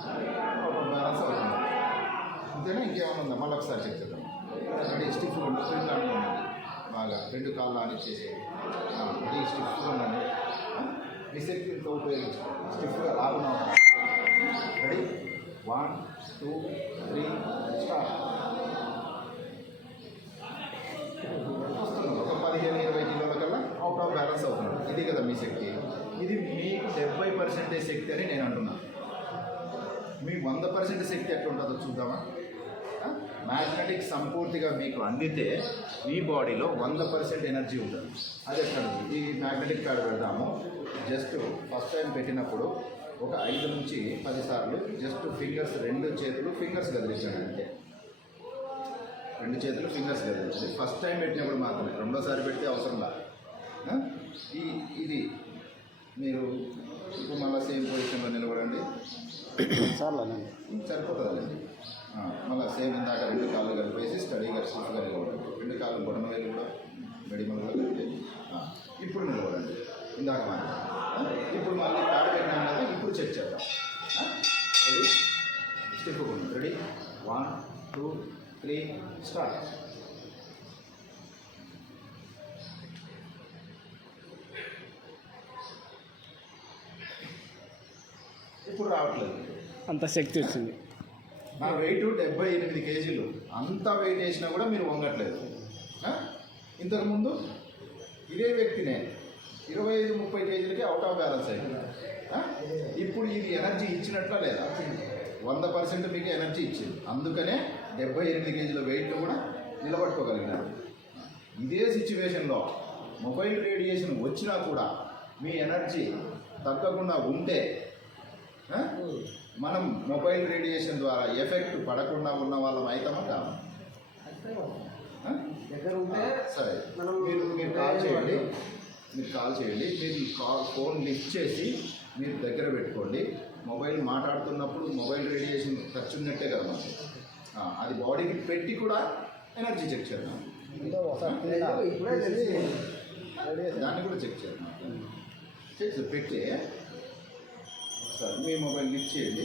Start. Balance అవుతుంది. అంతేనా? ఇంకేమైనా ఉందా? మళ్ళీ ఒకసారి చెక్ చేద్దాం. రెడీ. స్టిఫ్గా ఉంది. ఫ్రీగా ఉండండి. బాగా రెండు కాళ్ళు ఆనిచ్చేసేది. రెడీ. స్టిఫ్గా ఉండండి. మీ శక్తితో ఉపయోగించుకోండి. స్టిఫ్గా లాగున్నా ఉండాలి. రెడీ. 1 2 3 స్టార్ట్. వస్తున్నాం. ఒక 15-20 కిలోల కల్లా అవుట్ ఆఫ్ బ్యాలెన్స్ అవుతున్నాడు. ఇది కదా మీ శక్తి. ఇది మీకు 70% శక్తి అని నేను అంటున్నాను. మీ 100% శక్తి ఎట్లా ఉంటుందో చూద్దామా? మ్యాగ్నెటిక్ సంపూర్తిగా మీకు అందితే మీ బాడీలో 100% ఎనర్జీ ఉంటుంది. అది ఎక్కడ? ఈ మ్యాగ్నెటిక్ ప్యాడ్ పెడదాము. జస్ట్ ఫస్ట్ టైం పెట్టినప్పుడు ఒక 5 నుంచి 10 సార్లు జస్ట్ ఫింగర్స్, 2 చేతులు ఫింగర్స్ కదిలించండి. అంతే, 2 చేతులు ఫింగర్స్ కదిలించండి. ఫస్ట్ టైం పెట్టినప్పుడు మాత్రమే. రెండోసారి పెడితే అవసరం లేదు. ఇది మీరు ఇప్పుడు మళ్ళీ సేమ్ పొజిషన్లో నిలబడండి. సరిపోతుందండి. మళ్ళీ సేమ్ ఇందాక 2 కాళ్ళు కలిపేసి స్టడీగా స్టిఫ్గా నిలబడండి. 2 కాళ్ళు బొటన వేలు కూడా గడిమలుగా కలిపి ఇప్పుడు నిలబడండి. ఇందాక ఇప్పుడు మళ్ళీ ప్యాడ్ పెట్టినాం కదా, ఇప్పుడు చెక్ చేద్దాం. రెడీ. స్టిఫ్ ఉంది. రెడీ. 1 2 3 స్టార్ట్. ఇప్పుడు రావట్లేదు. అంత శక్తి వచ్చింది. నా వెయిట్ 78 కేజీలు. అంత వెయిట్ వేసినా కూడా మీరు వంగట్లేదు. ఇంతకుముందు ఇదే వ్యక్తినే 25-30 కేజీలకి అవుట్ ఆఫ్ బ్యాలెన్స్ అయింది. ఇప్పుడు ఇది ఎనర్జీ ఇచ్చినట్లా లేదా? 100% మీకు ఎనర్జీ ఇచ్చింది. అందుకనే 78 కేజీల వెయిట్లో కూడా నిలబట్టుకోగలిగినారు. ఇదే సిచ్యువేషన్లో మొబైల్ రేడియేషన్ వచ్చినా కూడా మీ ఎనర్జీ తగ్గకుండా ఉంటే మనం మొబైల్ రేడియేషన్ ద్వారా ఎఫెక్ట్ పడకుండా ఉన్న వాళ్ళం అవుతామా కాదు? సరే, మీరు కాల్ చేయండి. మీరు ఫోన్ లిఫ్ట్ చేసి మీరు దగ్గర పెట్టుకోండి. మొబైల్ మాట్లాడుతున్నప్పుడు మొబైల్ రేడియేషన్ టచ్ ఉన్నట్టే కదా మనకి. అది బాడీకి పెట్టి కూడా ఎనర్జీ చెక్ చేద్దాం. దాన్ని కూడా చెక్ చేద్దాం. పెట్టి ఒకసారి మీ మొబైల్ లిఫ్ట్ చేయండి.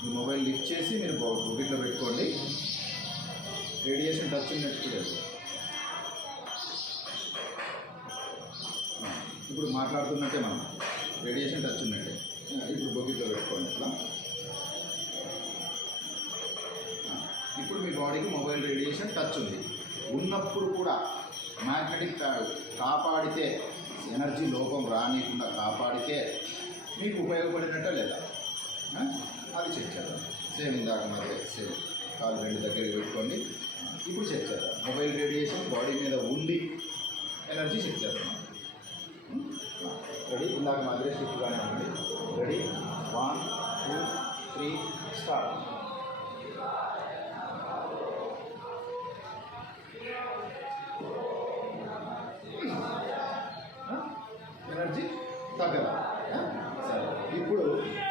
మీ మొబైల్ లిఫ్ట్ చేసి మీరు బుడ్డిలో పెట్టుకోండి. రేడియేషన్ టచ్ ఉన్నట్టు లేదు. ఇప్పుడు మాట్లాడుతున్నట్టే మనం రేడియేషన్ టచ్ ఉన్నట్టే. ఇప్పుడు బొగ్గిట్లో పెట్టుకోండి. ఇట్లా ఇప్పుడు మీ బాడీకి మొబైల్ రేడియేషన్ టచ్ ఉంది. ఉన్నప్పుడు కూడా మ్యాగ్నెటిక్ ప్యాడ్ కాపాడితే, ఎనర్జీ లోపం రానికుండా కాపాడితే మీకు ఉపయోగపడినట్టే లేదా? అది చెక్ చేద్దాం. సేమ్ ఇందాక మరి సేమ్ కాలు 2 దగ్గరికి పెట్టుకోండి. ఇప్పుడు చెక్ చేద్దాం. మొబైల్ రేడియేషన్ బాడీ మీద ఉండి ఎనర్జీ చెక్ చేద్దాం. రెడీ. ఇందాక మాదిరి స్టిఫ్గానే ఉంది. రెడీ. 1 2 3 స్టార్ట్. ఎనర్జీ తగ్గదా? సరే, ఇప్పుడు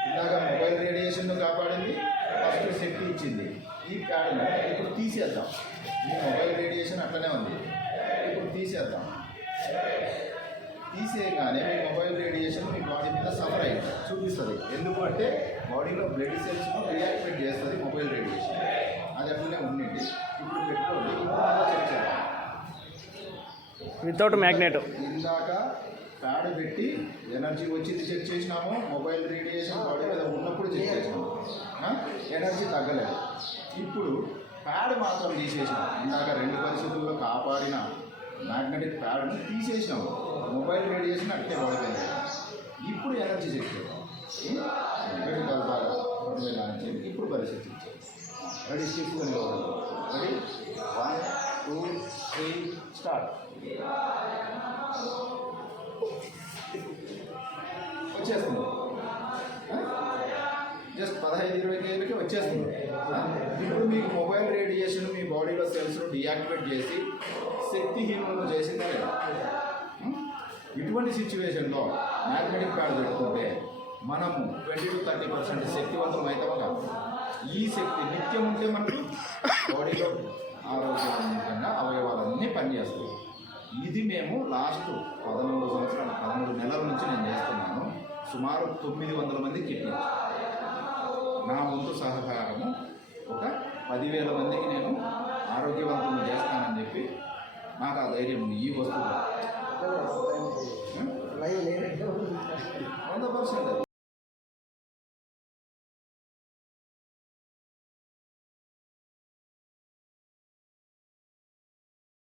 ఇందాక మొబైల్ రేడియేషన్ను కాపాడింది, ఫస్ట్ శక్తి ఇచ్చింది. ఈ ప్యాడ్ను ఇప్పుడు తీసేద్దాం. ఈ మొబైల్ రేడియేషన్ అట్లనే ఉంది. ఇప్పుడు తీసేద్దాం. తీసేయగానే మీ మొబైల్ రేడియేషన్ మీ బాడీ మీద సఫర్ అయింది చూపిస్తుంది. ఎందుకంటే బాడీలో బ్లడ్ సెల్స్ను రియాక్టివేట్ చేస్తుంది మొబైల్ రేడియేషన్. అది అట్లనే ఉండండి. ఇప్పుడు పెట్టుకోండి. ఇప్పుడు చెక్ చేద్దాం. Without magnet. ఇందాక ప్యాడ్ పెట్టి ఎనర్జీ వచ్చింది చెక్ చేసినాము. మొబైల్ రేడియేషన్ బాడీ మీద ఉన్నప్పుడు చెక్ చేసినాము. ఎనర్జీ తగ్గలేదు. ఇప్పుడు ప్యాడ్ మాత్రం తీసేసినాం. ఇందాక 2 పరిస్థితుల్లో కాపాడిన మ్యాగ్నెటిక్ ప్యాడ్ను తీసేసినాము. మొబైల్ రేడియేషన్ అట్టే పడిపోయింది. ఇప్పుడు ఎనర్జీ చెక్ చేద్దాం. ఇప్పుడు పరిస్థితి రెడీ. స్టిఫ్గా నిలబడదు. రెడీ. 1 2 3 స్టార్ట్. వచ్చేస్తుంది. జస్ట్ 15-20 కేజీలకి వచ్చేస్తుంది. ఇప్పుడు మీకు మొబైల్ రేడియేషన్ మీ బాడీలో సెల్స్ను డియాక్టివేట్ చేసి శక్తిహీనంలో చేసిందా లేదా? ఇటువంటి సిచ్యువేషన్లో మ్యాగ్నెటిక్ ప్యాడ్ పెట్టుకుంటే మనము 20-30% శక్తివంతం అవుతామా కాదు? ఈ శక్తి నిత్యం ఉంటే మనకు బాడీలో ఆరోగ్యవంతంగా అవయవాలన్నీ పనిచేస్తాయి. ఇది మేము లాస్ట్ 13 నెలల నుంచి నేను చేస్తున్నాను. సుమారు 900 మందికి కిట్లు నా వంతు సహకారము ఒక 10,000 మందికి నేను ఆరోగ్యవంతులు చేస్తానని చెప్పి నాకు ఆ ధైర్యం ఉంది. ఈ వస్తువు 100%